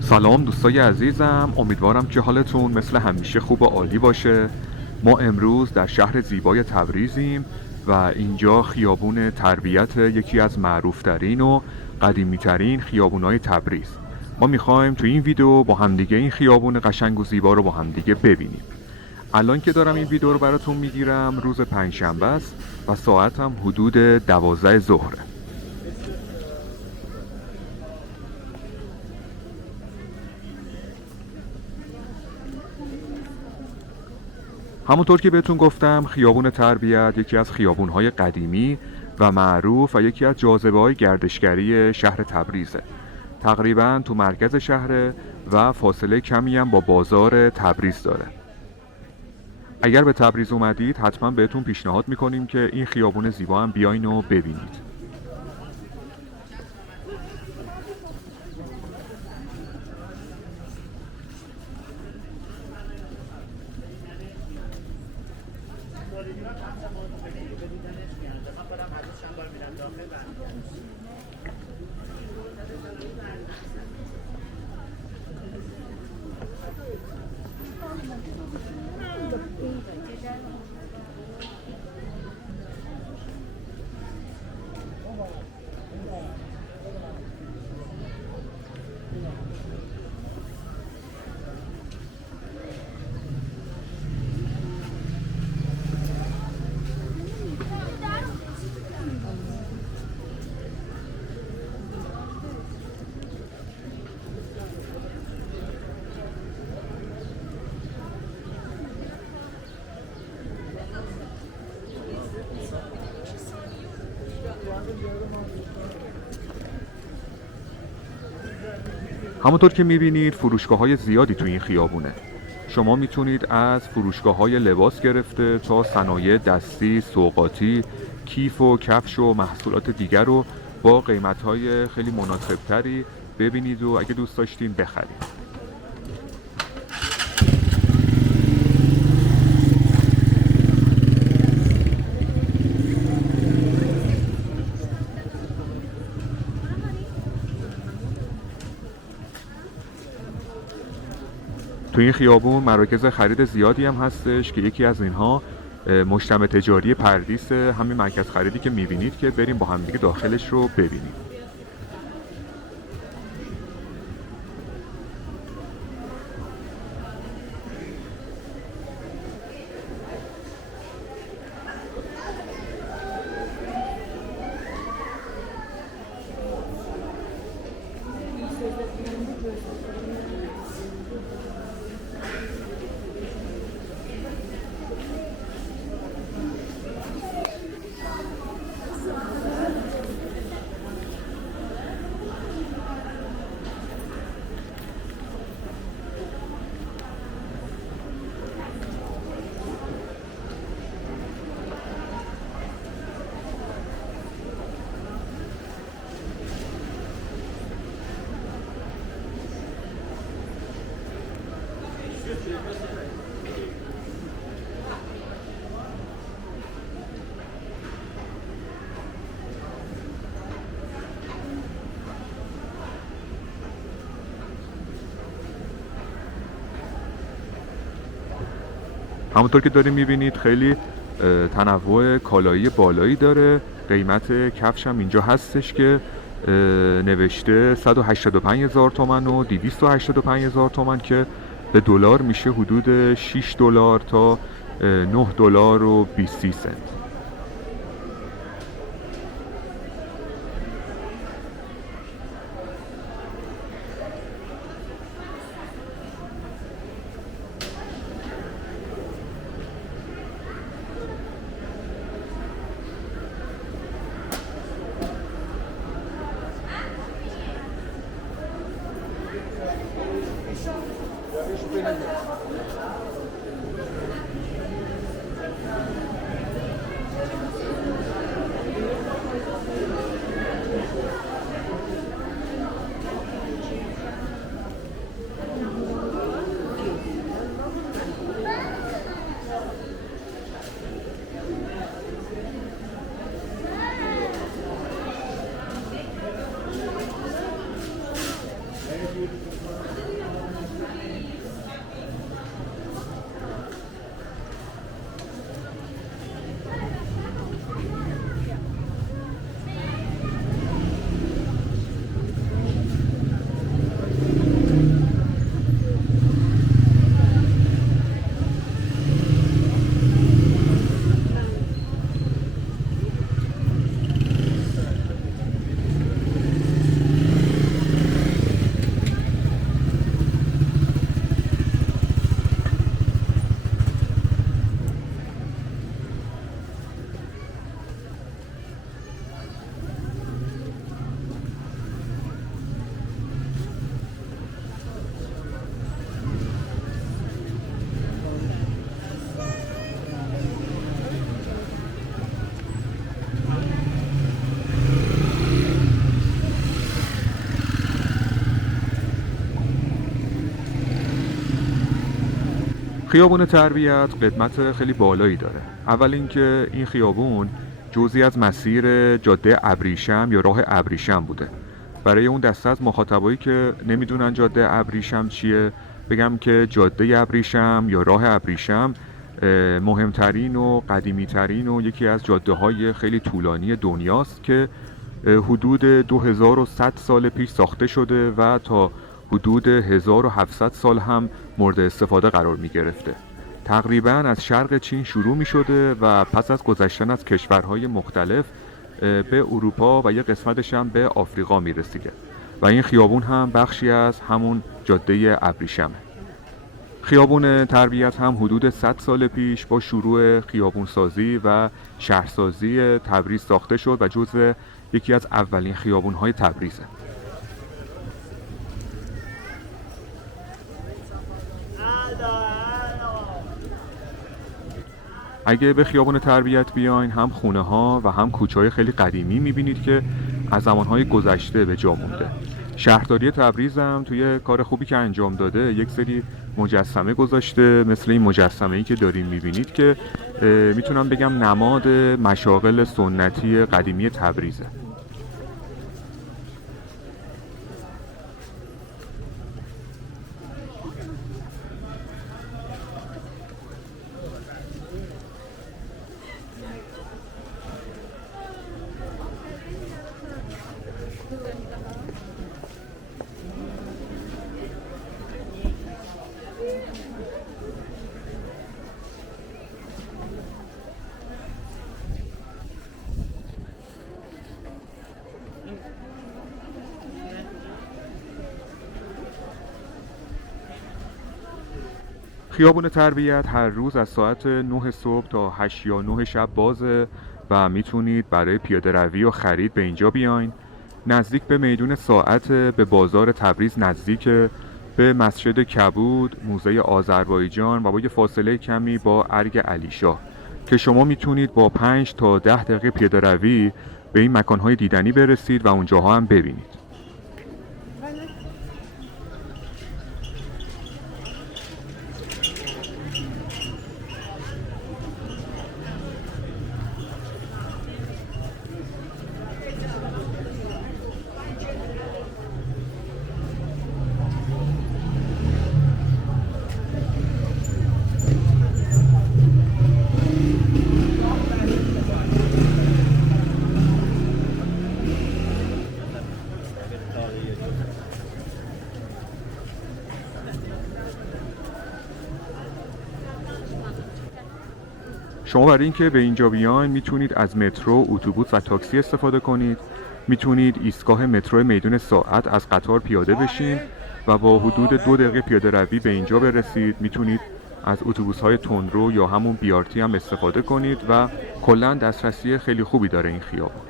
سلام دوستای عزیزم، امیدوارم که حالتون مثل همیشه خوب و عالی باشه. ما امروز در شهر زیبای تبریزیم و اینجا خیابون تربیت، یکی از معروفترین و قدیمیترین خیابونای تبریز. ما میخوایم تو این ویدیو با همدیگه این خیابون قشنگ و زیبا رو با همدیگه ببینیم. الان که دارم این ویدیو رو براتون میگیرم روز پنجشنبه است و ساعت هم حدود 12 ظهره. همونطور که بهتون گفتم خیابون تربیت یکی از خیابون‌های قدیمی و معروف و یکی از جاذبه‌های گردشگری شهر تبریزه. تقریباً تو مرکز شهر و فاصله کمی هم با بازار تبریز داره. اگر به تبریز اومدید حتما بهتون پیشنهاد میکنیم که این خیابون زیبا هم بیاین و ببینید. همونطور که میبینید فروشگاه‌های زیادی تو این خیابونه. شما میتونید از فروشگاه‌های لباس گرفته تا صنایع دستی، سوغاتی، کیف و کفش و محصولات دیگر رو با قیمت‌های خیلی مناسب‌تری ببینید و اگه دوست داشتین بخرید. تو این خیابون مراکز خرید زیادی هم هستش که یکی از اینها مجتمع تجاری پردیس، همین مرکز خریدی که میبینید که بریم با هم دیگه داخلش رو ببینیم. همونطور که داریم میبینید خیلی تنوع کالایی بالایی داره. قیمت کفش هم اینجا هستش که نوشته 185,000 تومان و 285,000 تومان که به دلار میشه حدود 6 دلار تا 9 دلار و 20 سنت. خیابون تربیت قدمت خیلی بالایی داره. اول اینکه این خیابون جزئی از مسیر جاده ابریشم یا راه ابریشم بوده. برای اون دسته از مخاطبایی که نمیدونن جاده ابریشم چیه، بگم که جاده ابریشم یا راه ابریشم مهمترین و قدیمیترین و یکی از جاده‌های خیلی طولانی دنیاست که حدود 2100 سال پیش ساخته شده و تا حدود 1700 سال هم مورد استفاده قرار می گرفته. تقریباً از شرق چین شروع می شده و پس از گذشتن از کشورهای مختلف به اروپا و یه قسمتش هم به آفریقا می رسیده و این خیابون هم بخشی از همون جاده ابریشمه. خیابون تربیت هم حدود 100 سال پیش با شروع خیابون سازی و شهرسازی تبریز ساخته شد و جزو یکی از اولین خیابون‌های تبریزه. اگه به خیابون تربیت بیاین هم خونه ها و هم کوچه‌های خیلی قدیمی میبینید که از زمانهای گذشته به جا مونده. شهرداری تبریز هم توی کار خوبی که انجام داده یک سری مجسمه گذاشته، مثل این مجسمه‌ای که دارین میبینید که میتونم بگم نماد مشاغل سنتی قدیمی تبریزه. خیابون تربیت هر روز از ساعت 9 صبح تا 8 یا 9 شب بازه و میتونید برای پیاده روی و خرید به اینجا بیاین. نزدیک به میدون ساعت، به بازار تبریز نزدیک، به مسجد کبود، موزه آذربایجان و با یه فاصله کمی با ارگ علیشاه که شما میتونید با 5 تا 10 دقیقه پیاده روی به این مکانهای دیدنی برسید و اونجاها هم ببینید. شما برای اینکه به اینجا بیاین میتونید از مترو، اتوبوس و تاکسی استفاده کنید. میتونید ایستگاه مترو میدون ساعت از قطار پیاده بشین و با حدود 2 دقیقه پیاده روی به اینجا برسید. میتونید از اتوبوس‌های تندرو یا همون بیارتی هم استفاده کنید و کلاً دسترسی خیلی خوبی داره این خیابون.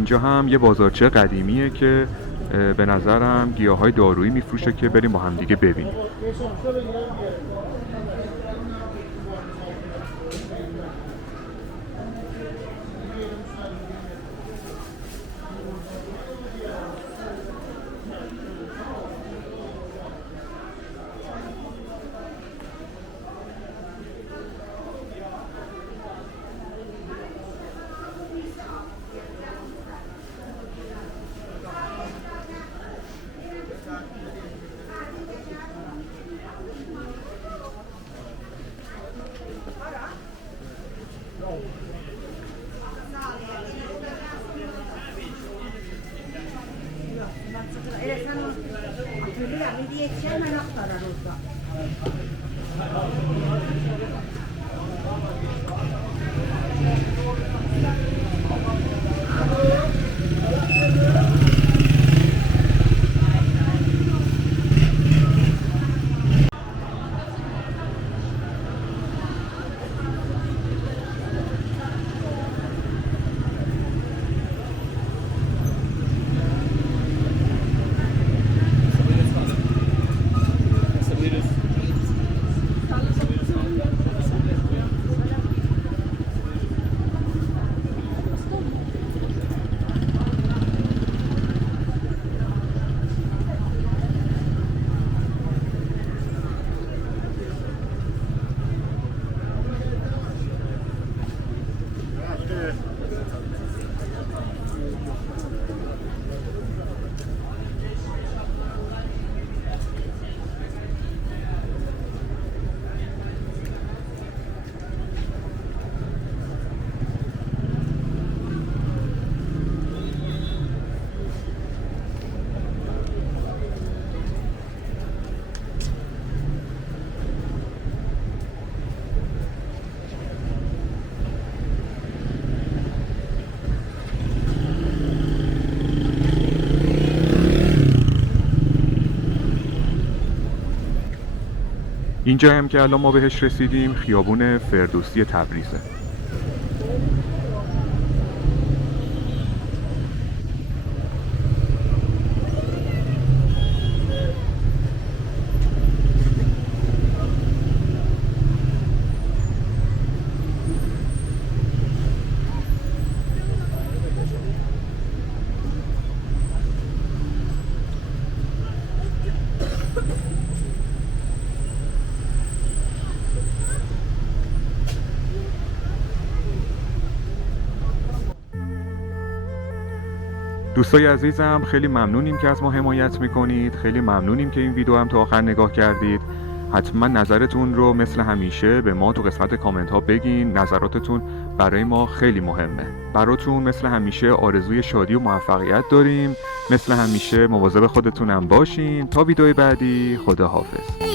اینجا هم یه بازارچه قدیمیه که به نظرم گیاهای دارویی میفروشه که بریم با هم دیگه ببینیم. اینجا هم که الان ما بهش رسیدیم خیابون فردوسی تبریزه. دوستای عزیزم خیلی ممنونیم که از ما حمایت میکنید، خیلی ممنونیم که این ویدیو هم تا آخر نگاه کردید. حتما نظرتون رو مثل همیشه به ما تو قسمت کامنت ها بگین، نظراتتون برای ما خیلی مهمه. براتون مثل همیشه آرزوی شادی و موفقیت داریم. مثل همیشه مواظب خودتونم باشین. تا ویدیوی بعدی، خداحافظ.